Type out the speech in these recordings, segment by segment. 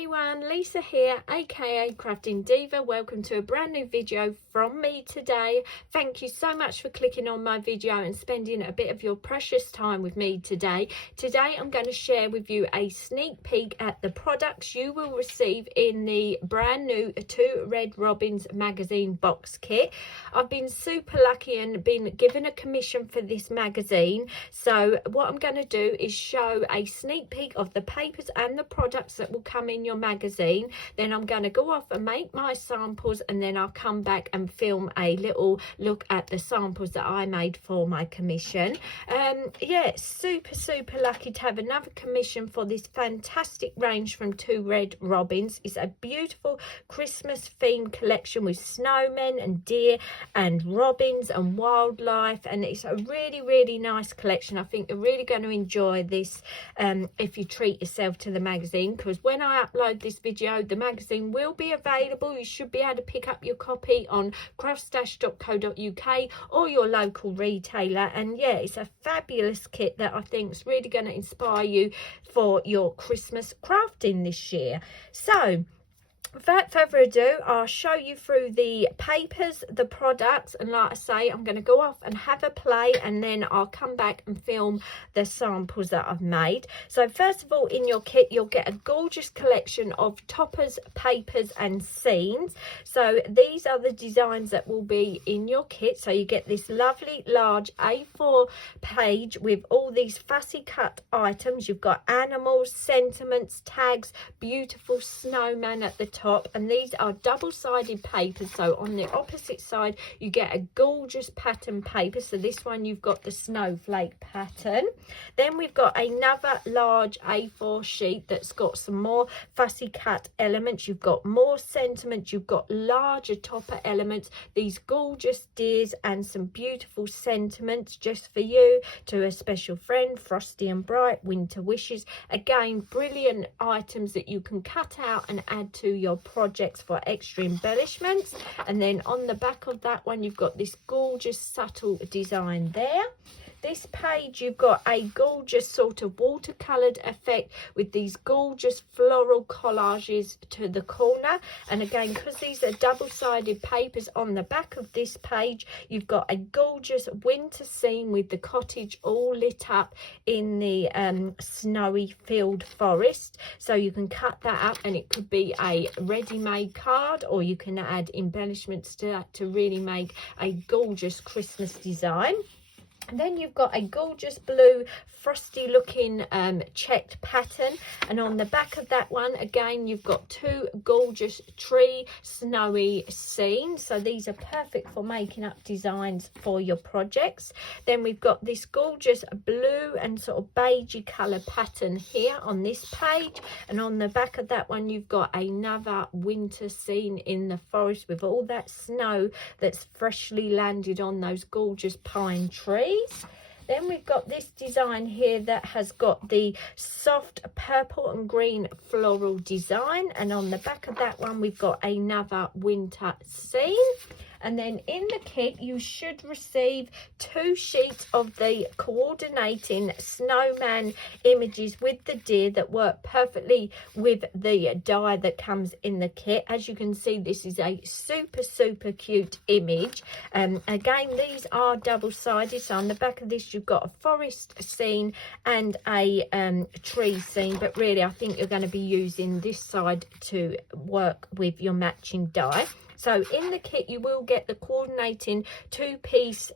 everyone, Lisa here, aka Crafting Diva. Welcome to a brand new video from me today. Thank you so much for clicking on my video and spending a bit of your precious time with me today. Today I'm going to share with you a sneak peek at the products you will receive in the brand new Two Red Robins magazine box kit. I've been super lucky and been given a commission for this magazine, so what I'm going to do is show a sneak peek of the papers and the products that will come in your magazine. Then I'm going to go off and make my samples, and then I'll come back and film a little look at the samples that I made for my commission. Yeah, super lucky to have another commission for this fantastic range from Two Red Robins. It's a beautiful Christmas themed collection with snowmen and deer and robins and wildlife, and it's a really nice collection. I think you're really going to enjoy this if you treat yourself to the magazine, because when I upload this video the magazine will be available. You should be able to pick up your copy on craftstash.co.uk or your local retailer. And yeah, it's a fabulous kit that I think is really going to inspire you for your Christmas crafting this year. So without further ado, I'll show you through the papers, the products, and like I say, I'm going to go off and have a play, and then I'll come back and film the samples that I've made. So first of all, in your kit you'll get a gorgeous collection of toppers, papers and scenes. So these are the designs that will be in your kit. So you get this lovely large A4 page with all these fussy cut items. You've got animals, sentiments, tags, beautiful snowman at the top, and these are double-sided papers. So on the opposite side you get a gorgeous pattern paper. So this one you've got the snowflake pattern. Then we've got another large A4 sheet that's got some more fussy cut elements. You've got more sentiments, you've got larger topper elements, these gorgeous deers and some beautiful sentiments just for you, to a special friend, Frosty and Bright, winter wishes. Again, brilliant items that you can cut out and add to your projects for extra embellishments. And then on the back of that one you've got this gorgeous subtle design there. This page you've got a gorgeous sort of watercoloured effect with these gorgeous floral collages to the corner. And again, because these are double-sided papers, on the back of this page you've got a gorgeous winter scene with the cottage all lit up in the snowy field forest. So you can cut that up and it could be a ready-made card, or you can add embellishments to that to really make a gorgeous Christmas design. And then you've got a gorgeous blue frosty looking checked pattern, and on the back of that one again you've got two gorgeous tree snowy scenes. So these are perfect for making up designs for your projects. Then we've got this gorgeous blue and sort of beigey colour pattern here on this page, and on the back of that one you've got another winter scene in the forest with all that snow that's freshly landed on those gorgeous pine trees. Then we've got this design here that has got the soft purple and green floral design, and on the back of that one we've got another winter scene. And then in the kit you should receive 2 sheets of the coordinating snowman images with the deer that work perfectly with the die that comes in the kit. As you can see, this is a super cute image. Again, these are double-sided, so on the back of this you've got a forest scene and a tree scene, but really I think you're going to be using this side to work with your matching die. So in the kit you will get the coordinating 2-piece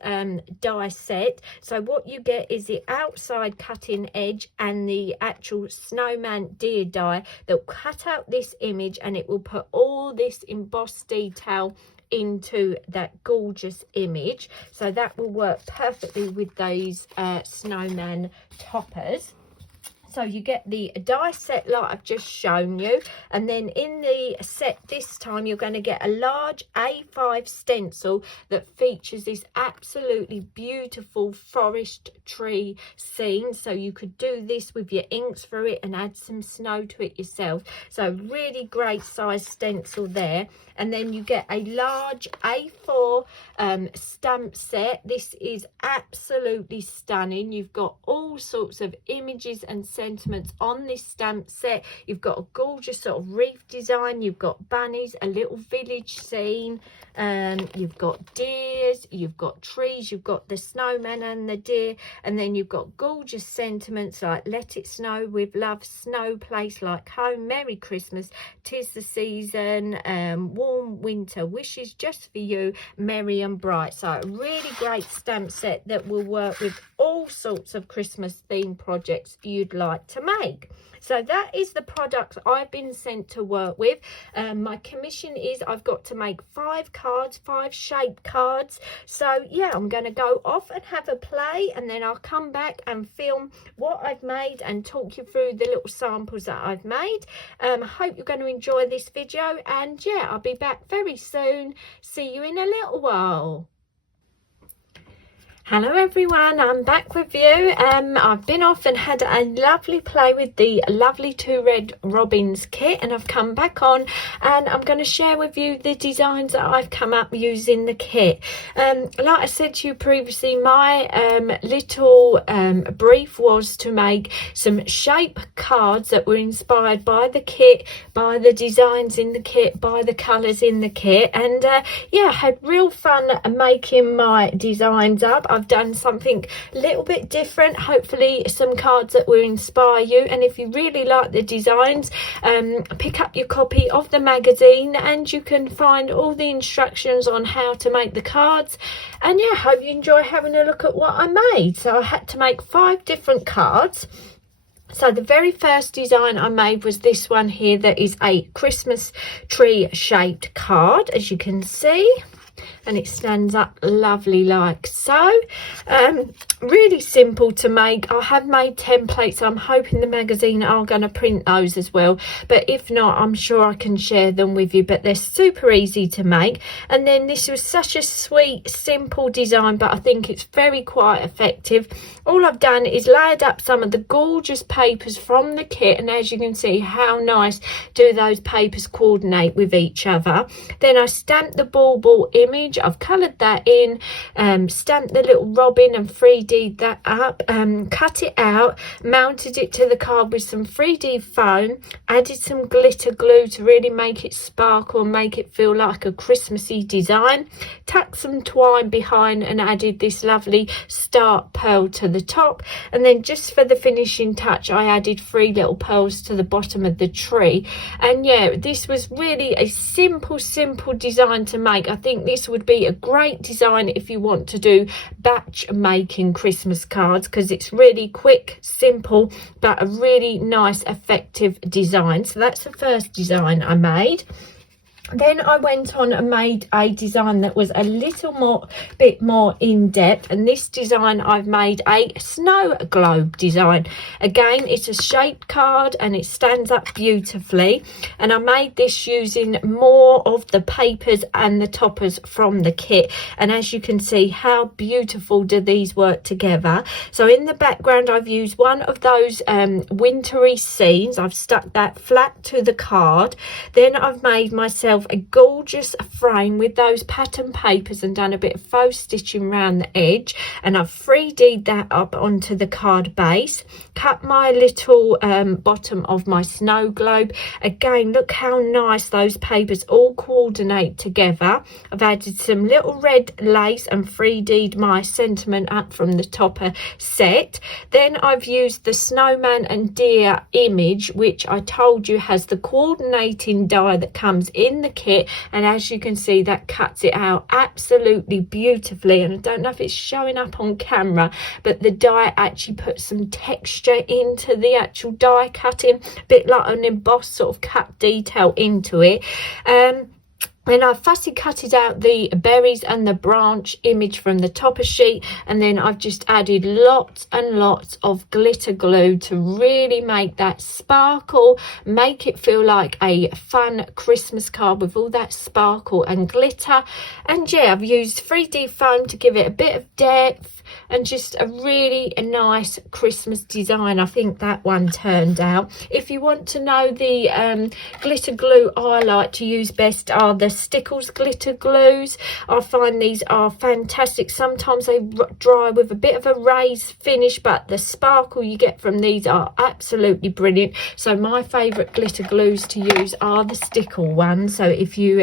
die set. So what you get is the outside cutting edge and the actual snowman deer die that will cut out this image, and it will put all this embossed detail into that gorgeous image. So that will work perfectly with those snowman toppers. So you get the die set like I've just shown you, and then in the set this time you're going to get a large A5 stencil that features this absolutely beautiful forest tree scene. So you could do this with your inks through it and add some snow to it yourself. So really great size stencil there. And then you get a large A4 stamp set. This is absolutely stunning. You've got all sorts of images and sentiments on this stamp set. You've got a gorgeous sort of wreath design, you've got bunnies, a little village scene, you've got deers, you've got trees, you've got the snowman and the deer, and then you've got gorgeous sentiments like let it snow with love, snow place like home, Merry Christmas, 'tis the season, warm winter wishes just for you, merry and bright. So a really great stamp set that will work with all sorts of Christmas themed projects you'd like to make. So that is the product I've been sent to work with. My commission is I've got to make 5 cards, 5 shaped cards. So yeah, I'm going to go off and have a play, and then I'll come back and film what I've made and talk you through the little samples that I've made. I hope you're going to enjoy this video, and yeah, I'll be back very soon. See you in a little while. Hello everyone, I'm back with you. I've been off and had a lovely play with the lovely 2 Red Robins kit, and I've come back on and I'm going to share with you the designs that I've come up using the kit. Like I said to you previously, my little brief was to make some shape cards that were inspired by the kit, by the designs in the kit, by the colours in the kit, and yeah, I had real fun making my designs up. I've done something a little bit different, hopefully some cards that will inspire you. And if you really like the designs, pick up your copy of the magazine and you can find all the instructions on how to make the cards. And yeah, hope you enjoy having a look at what I made. So I had to make 5 different cards. So the very first design I made was this one here, that is a Christmas tree shaped card, as you can see, and it stands up lovely like so. Really simple to make. I have made templates. I'm hoping the magazine are going to print those as well, but if not, I'm sure I can share them with you. But they're super easy to make. And then this was such a sweet simple design, but I think it's very quite effective. All I've done is layered up some of the gorgeous papers from the kit, and as you can see, how nice do those papers coordinate with each other. Then I stamped the bauble image. I've coloured that in, stamped the little robin and 3D'd that up, cut it out, mounted it to the card with some 3D foam, added some glitter glue to really make it sparkle and make it feel like a Christmassy design, tucked some twine behind and added this lovely start pearl to the top, and then just for the finishing touch I added 3 little pearls to the bottom of the tree. And yeah, this was really a simple design to make. I think this would be a great design if you want to do batch making Christmas cards, because it's really quick, simple, but a really nice effective design. So that's the first design I made. Then I went on and made a design that was a little bit more in depth, and this design I've made a snow globe design. Again, it's a shaped card and it stands up beautifully, and I made this using more of the papers and the toppers from the kit. And as you can see, how beautiful do these work together. So in the background I've used one of those wintry scenes. I've stuck that flat to the card. Then I've made myself a gorgeous frame with those pattern papers and done a bit of faux stitching around the edge, and I've 3D'd that up onto the card base, cut my little bottom of my snow globe. Again, look how nice those papers all coordinate together. I've added some little red lace and 3D'd my sentiment up from the topper set. Then I've used the snowman and deer image, which I told you has the coordinating die that comes in the kit, and as you can see, that cuts it out absolutely beautifully. And I don't know if it's showing up on camera, but the die actually puts some texture into the actual die cutting, a bit like an embossed sort of cut detail into it. Then I fussy cutted out the berries and the branch image from the topper sheet, and then I've just added lots and lots of glitter glue to really make that sparkle, make it feel like a fun Christmas card with all that sparkle and glitter. And yeah, I've used 3D foam to give it a bit of depth, and just a really nice Christmas design. I think that one turned out. If you want to know the glitter glue I like to use best are the Stickles glitter glues. I find these are fantastic. Sometimes they dry with a bit of a raised finish, but the sparkle you get from these are absolutely brilliant. So my favourite glitter glues to use are the Stickle ones. So if you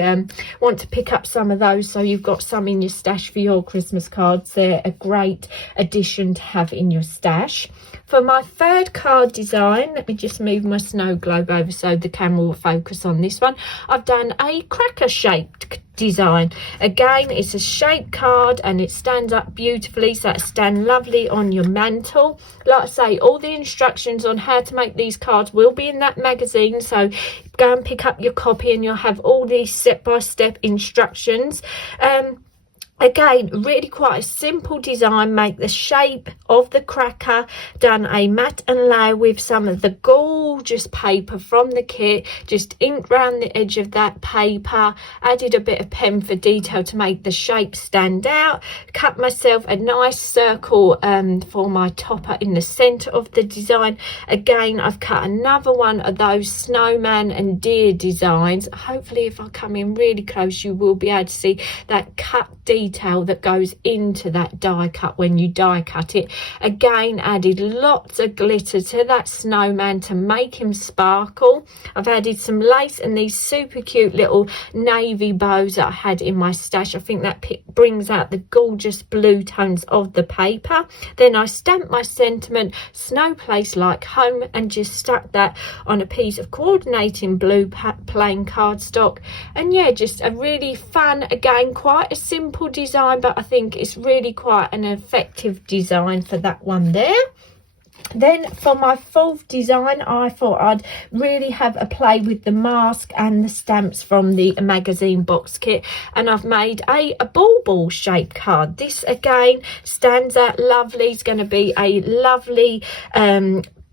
want to pick up some of those, so you've got some in your stash for your Christmas cards, they're a great addition to have in your stash. For my third card design, let me just move my snow globe over so the camera will focus on this one. I've done a cracker shaped design. Again, it's a shaped card and it stands up beautifully, so it stands lovely on your mantle. Like I say, all the instructions on how to make these cards will be in that magazine, so go and pick up your copy and you'll have all these step-by-step instructions. Again, really quite a simple design. Make the shape of the cracker, done a matte and layer with some of the gorgeous paper from the kit, just inked around the edge of that paper, added a bit of pen for detail to make the shape stand out, cut myself a nice circle for my topper in the center of the design. Again, I've cut another one of those snowman and deer designs. Hopefully if I come in really close you will be able to see that cut detail that goes into that die cut when you die cut it. Again, added lots of glitter to that snowman to make him sparkle. I've added some lace and these super cute little navy bows that I had in my stash. I think that brings out the gorgeous blue tones of the paper. Then I stamped my sentiment, "Snow Place Like Home," and just stuck that on a piece of coordinating blue plain cardstock. And yeah, just a really fun, again quite a simple design, but I think it's really quite an effective design for that one there. Then for my fourth design, I thought I'd really have a play with the mask and the stamps from the magazine box kit, and I've made a ball shaped card. This again stands out lovely. It's going to be a lovely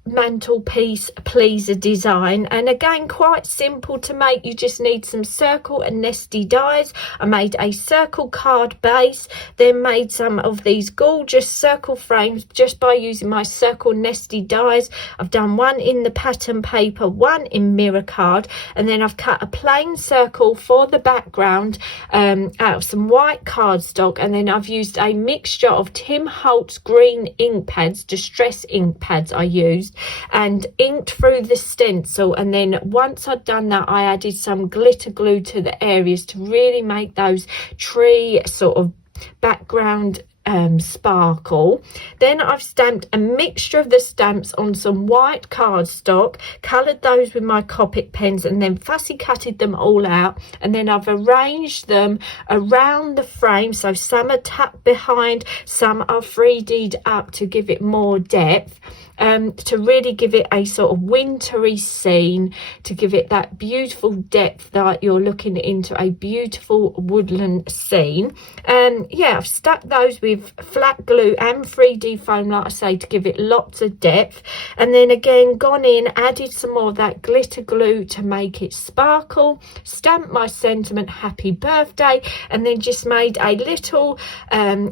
mantelpiece pleaser design, and again quite simple to make. You just need some circle and nesty dies. I made a circle card base, then made some of these gorgeous circle frames just by using my circle nesty dies. I've done one in the pattern paper, one in mirror card, and then I've cut a plain circle for the background out of some white cardstock, and then I've used a mixture of Tim Holtz green ink pads, distress ink pads I used, and inked through the stencil. And then once I'd done that, I added some glitter glue to the areas to really make those tree sort of background sparkle. Then I've stamped a mixture of the stamps on some white cardstock, coloured those with my Copic pens, and then fussy cutted them all out. And then I've arranged them around the frame, so some are tucked behind, some are 3D'd up to give it more depth. To really give it a sort of wintry scene, to give it that beautiful depth that you're looking into a beautiful woodland scene. Yeah, I've stuck those with flat glue and 3D foam, like I say, to give it lots of depth. And then again gone in, added some more of that glitter glue to make it sparkle, stamped my sentiment "Happy Birthday," and then just made a little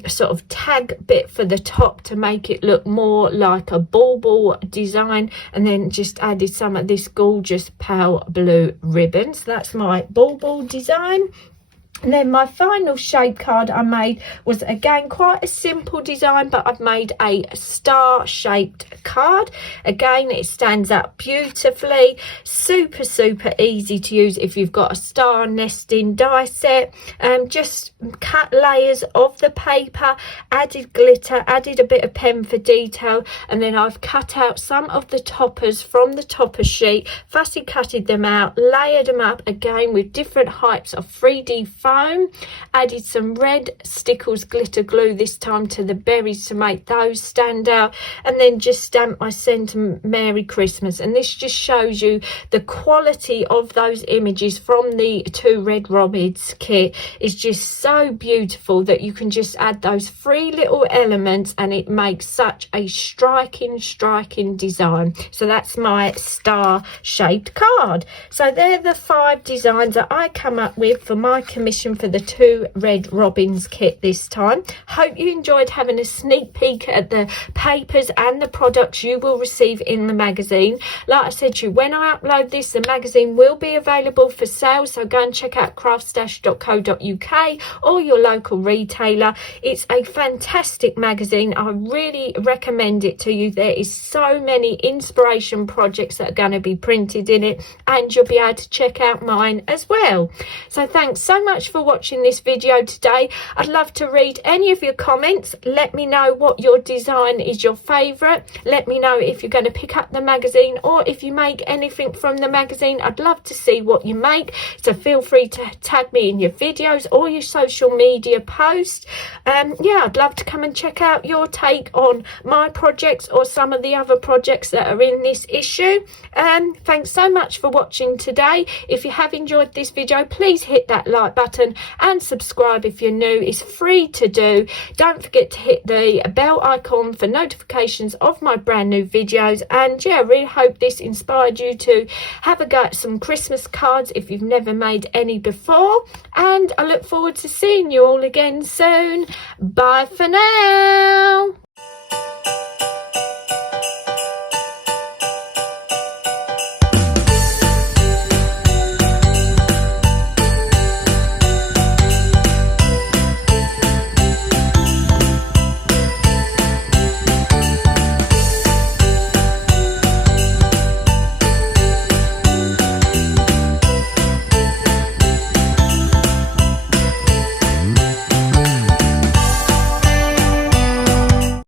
sort of tag bit for the top to make it look more like a ball design, and then just added some of this gorgeous pale blue ribbon. So that's my ball design. And then my final shape card I made was again quite a simple design, but I've made a star shaped card. Again, it stands up beautifully, super easy to use if you've got a star nesting die set. Just cut layers of the paper, added glitter, added a bit of pen for detail, and then I've cut out some of the toppers from the topper sheet, fussy cutted them out, layered them up again with different heights of 3D foam, added some red Stickles glitter glue this time to the berries to make those stand out, and then just stamped my sentiment "Merry Christmas." And this just shows you the quality of those images from the Two Red Robins kit is just so beautiful that you can just add those three little elements and it makes such a striking design. So that's my star shaped card. So they're the 5 designs that I come up with for my commission commission for the 2 Red Robins kit this time. Hope you enjoyed having a sneak peek at the papers and the products you will receive in the magazine. Like I said to you, when I upload this, the magazine will be available for sale, so go and check out craftstash.co.uk or your local retailer. It's a fantastic magazine. I really recommend it to you. There is so many inspiration projects that are going to be printed in it, and you'll be able to check out mine as well. So thanks so much for watching this video today. I'd love to read any of your comments. Let me know what your design is your favorite. Let me know if you're going to pick up the magazine or if you make anything from the magazine. I'd love to see what you make, so feel free to tag me in your videos or your social media posts. Yeah, I'd love to come and check out your take on my projects or some of the other projects that are in this issue. Thanks so much for watching today. If you have enjoyed this video, please hit that like button and subscribe if you're new. It's free to do. Don't forget to hit the bell icon for notifications of my brand new videos. And yeah, I really hope this inspired you to have a go at some Christmas cards if you've never made any before. And I look forward to seeing you all again soon. Bye for now.